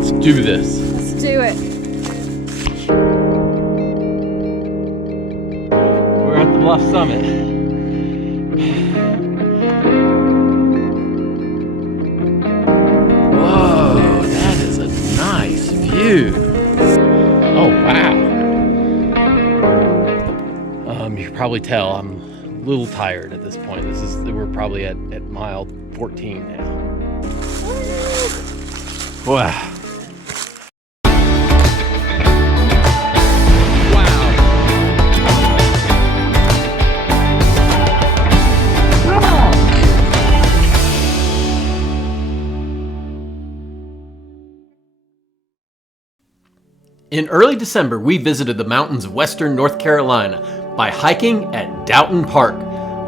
let's do this. Let's do it. We're at the Bluff Summit. Whoa, that is a nice view. Oh, wow. You can probably tell I'm a little tired at this point. We're probably at mile 14 now. Wow. In early December, we visited the mountains of western North Carolina by hiking at Doughton Park,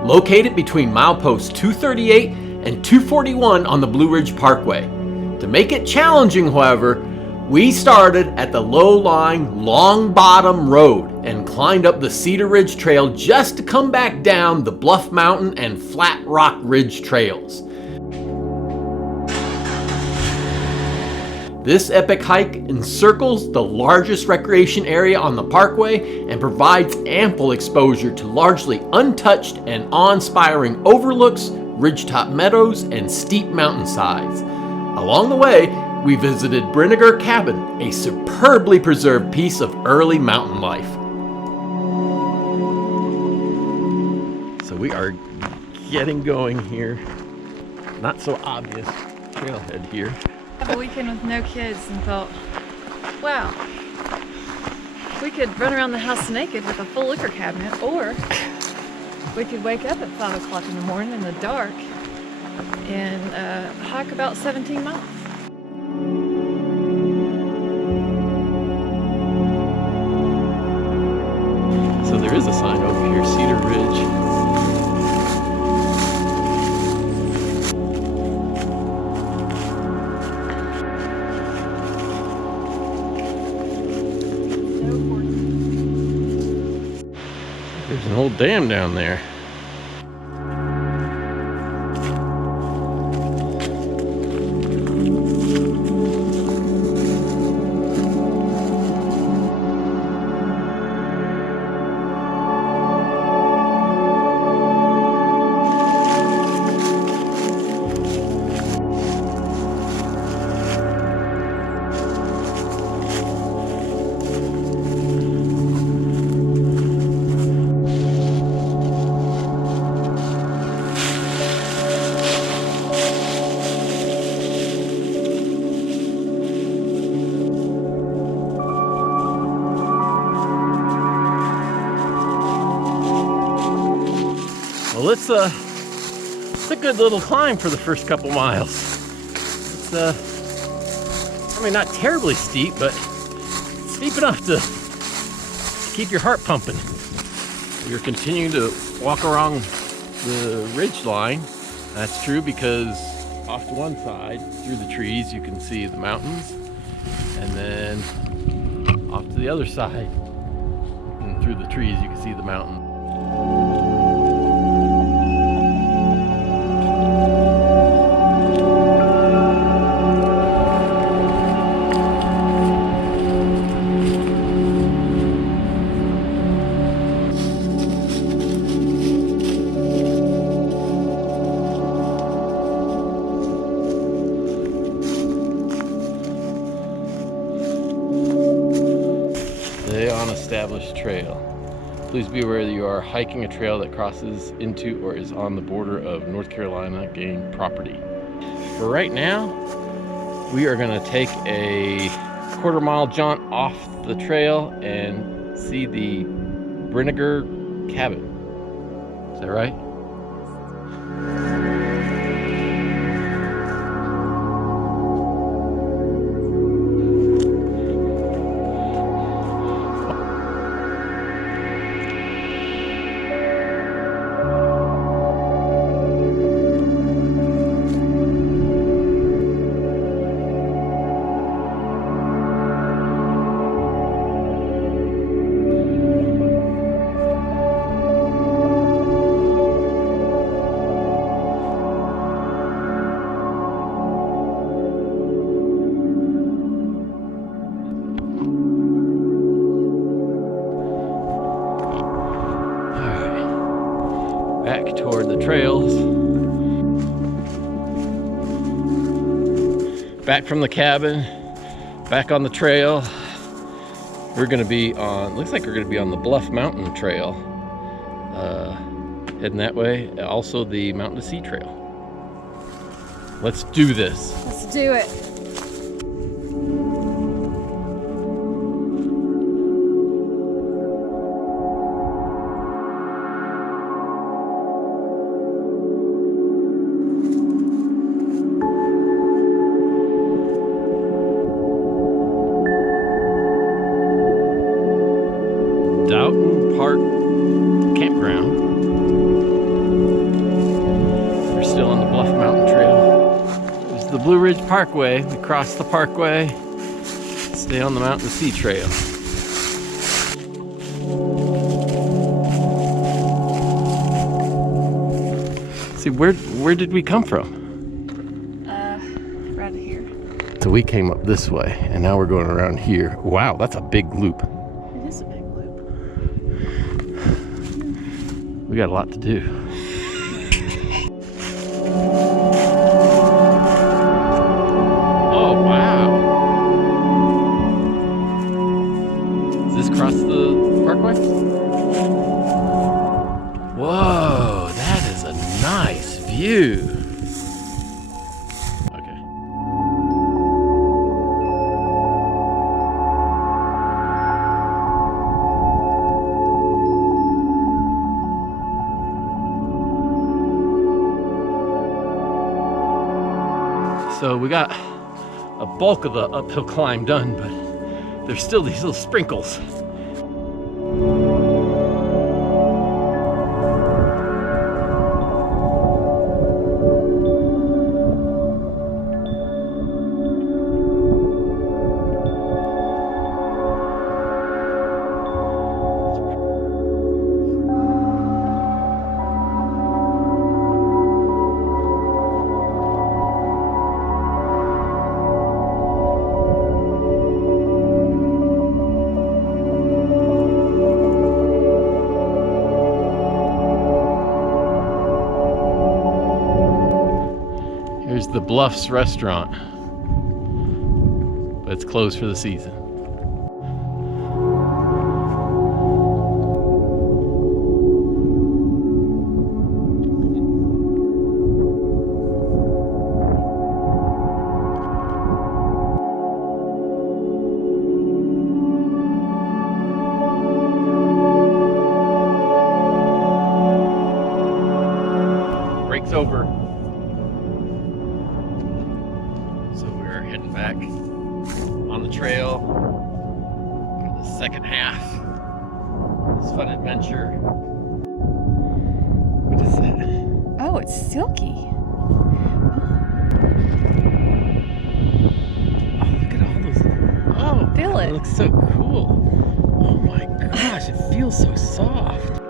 located between mileposts 238 and 241 on the Blue Ridge Parkway. To make it challenging, however, we started at the low-lying Longbottom Road and climbed up the Cedar Ridge Trail just to come back down the Bluff Mountain and Flat Rock Ridge trails. This epic hike encircles the largest recreation area on the parkway and provides ample exposure to largely untouched and awe-inspiring overlooks, ridgetop meadows, and steep mountainsides. Along the way, we visited Brinegar Cabin, a superbly preserved piece of early mountain life. So we are getting going here. Not so obvious trailhead here. I have a weekend with no kids and thought, wow, we could run around the house naked with a full liquor cabinet, or we could wake up at 5 o'clock in the morning in the dark and hike about 17 miles. So there is a sign over here, Cedar Ridge. There's an old dam down there. Well, it's a good little climb for the first couple miles. It's I mean, not terribly steep, but steep enough to keep your heart pumping. You're continuing to walk along the ridge line. That's true because off to one side, through the trees, you can see the mountains, and then off to the other side, and through the trees, you can see the mountains. Established trail. Please be aware that you are hiking a trail that crosses into or is on the border of North Carolina game property. For right now, we are going to take a quarter-mile jaunt off the trail and see the Brinegar Cabin. Is that right? back toward the trails. Back from the cabin, back on the trail. We're gonna be on, looks like we're gonna be on the Bluff Mountain Trail. Heading that way. Also the Mountain to Sea Trail. Let's do this. Let's do it. Doughton Park Campground. We're still on the Bluff Mountain Trail. There's the Blue Ridge Parkway. We cross the parkway, stay on the Mountain to Sea Trail. See, where did we come from? Right here. So we came up this way, and now we're going around here. Wow, that's a big loop. It is a big loop. We got a lot to do. Oh, wow. Does this cross the parkway? Whoa, that is a nice view. Okay. So we got a bulk of the uphill climb done, but there's still these little sprinkles. Here's the Bluffs restaurant, but it's closed for the season. Break's over. So we're heading back on the trail for the second half of this fun adventure. What is that? Oh, it's silky. Oh, look at all those. Oh, Feel it. It looks so cool. Oh my gosh, it feels so soft.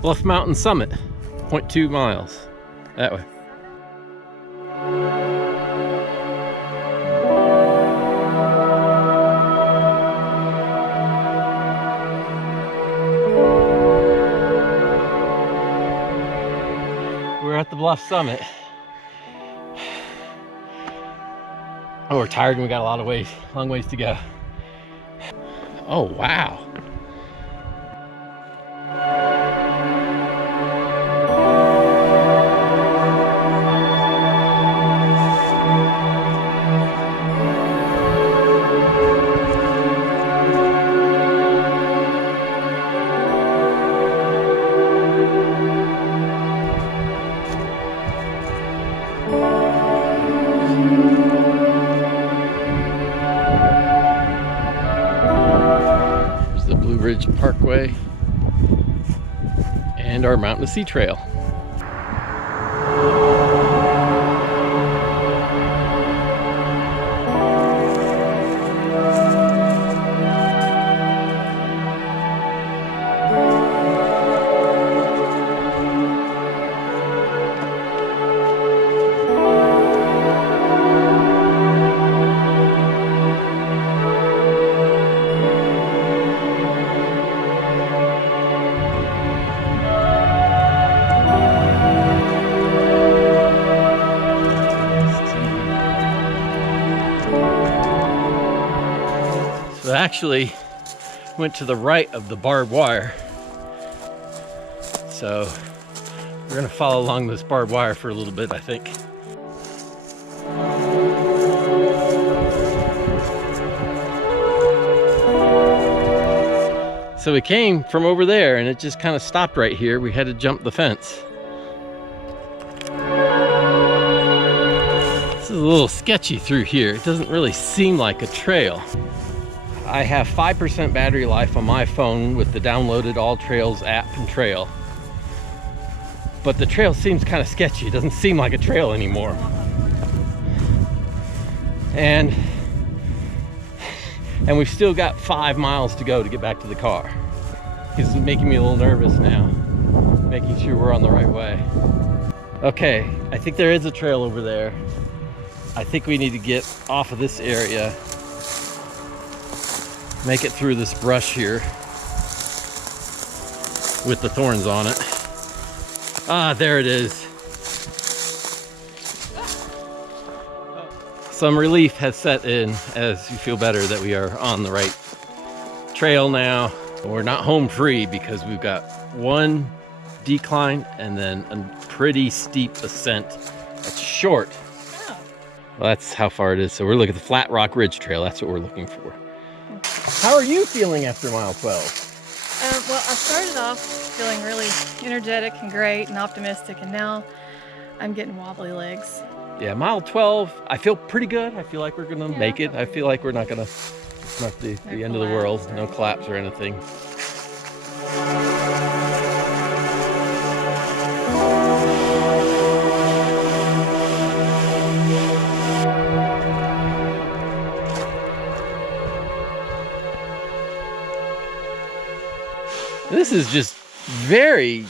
Bluff Mountain Summit, 0.2 miles. That way. We're at the Bluff Summit. Oh, we're tired and we got a lot of long ways to go. Oh, wow. The Blue Ridge Parkway and our Mountain to Sea Trail. So actually went to the right of the barbed wire. So we're gonna follow along this barbed wire for a little bit, I think. So we came from over there and it just kind of stopped right here. We had to jump the fence. This is a little sketchy through here. It doesn't really seem like a trail. I have 5% battery life on my phone with the downloaded All Trails app and trail. But the trail seems kind of sketchy. It doesn't seem like a trail anymore. And we've still got 5 miles to go to get back to the car. It's making me a little nervous now, making sure we're on the right way. Okay, I think there is a trail over there. I think we need to get off of this area, make it through this brush here with the thorns on it. Ah, there it is. Some relief has set in as you feel better that we are on the right trail now. We're not home free because we've got one decline and then a pretty steep ascent. It's short. Well, that's how far it is. So we're looking at the Flat Rock Ridge Trail. That's what we're looking for. How are you feeling after mile 12? Well, I started off feeling really energetic and great and optimistic, and now I'm getting wobbly legs. Yeah, mile 12, I feel pretty good. I feel like we're gonna make it. I feel like we're not gonna, it's not the end of the world. No collapse or anything. This is just very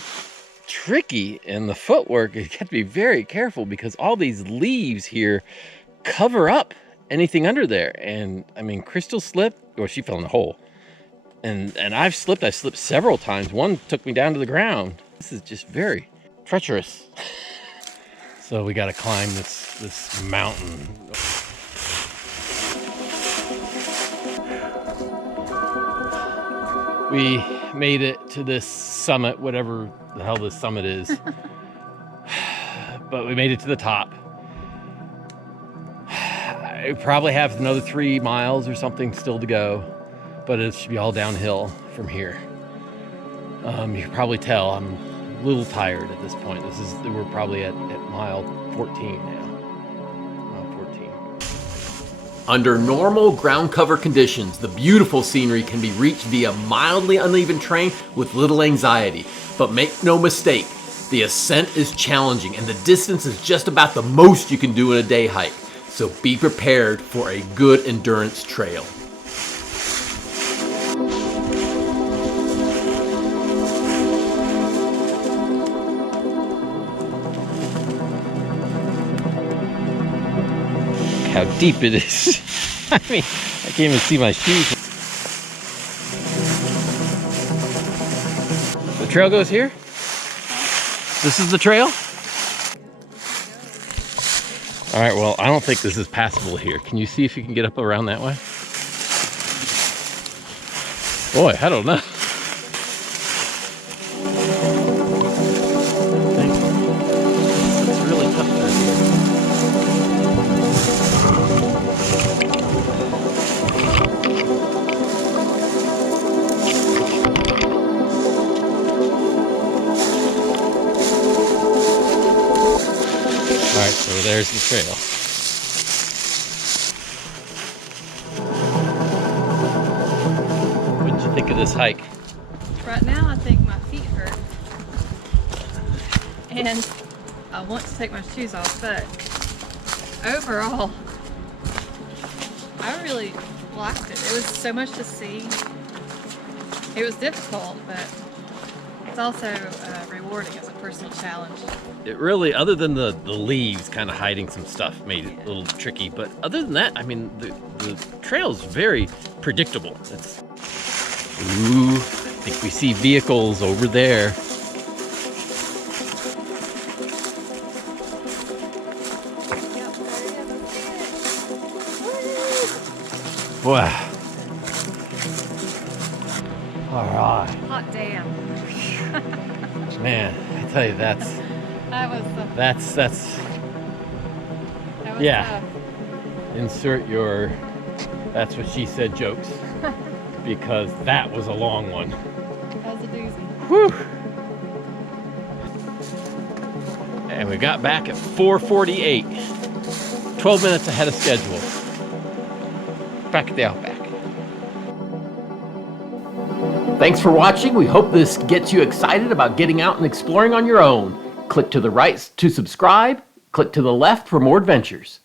tricky in the footwork. You have to be very careful because all these leaves here cover up anything under there. And I mean, Crystal slipped, or she fell in a hole. And I've slipped several times. One took me down to the ground. This is just very treacherous. So we got to climb this mountain. We made it to this summit, whatever the hell this summit is. But we made it to the top. I probably have another 3 miles or something still to go, but it should be all downhill from here. You can probably tell I'm a little tired at this point. We're probably at mile 14 now. Mile 14. Under normal ground cover conditions, the beautiful scenery can be reached via mildly uneven terrain with little anxiety. But make no mistake, the ascent is challenging and the distance is just about the most you can do in a day hike. So be prepared for a good endurance trail. How deep it is. I mean, I can't even see my shoes. The trail goes here? This is the trail? All right, well, I don't think this is passable here. Can you see if you can get up around that way? Boy, I don't know. It's really tough through here. All right, so there's the trail. What did you think of this hike? Right now, I think my feet hurt. And I want to take my shoes off, but overall, I really liked it. It was so much to see. It was difficult, but it's also rewarding as a personal challenge. It really, other than the leaves kind of hiding some stuff, made it a little tricky. But other than that, I mean, the trail's very predictable. It's, ooh, I think we see vehicles over there. Wow. All right. Hot damn. Man, I tell you, That was yeah. tough. Insert your "that's what she said" jokes, because that was a long one. That was a doozy. Whew. And we got back at 4:48, 12 minutes ahead of schedule. Back at the Outback. Thanks for watching. We hope this gets you excited about getting out and exploring on your own. Click to the right to subscribe. Click to the left for more adventures.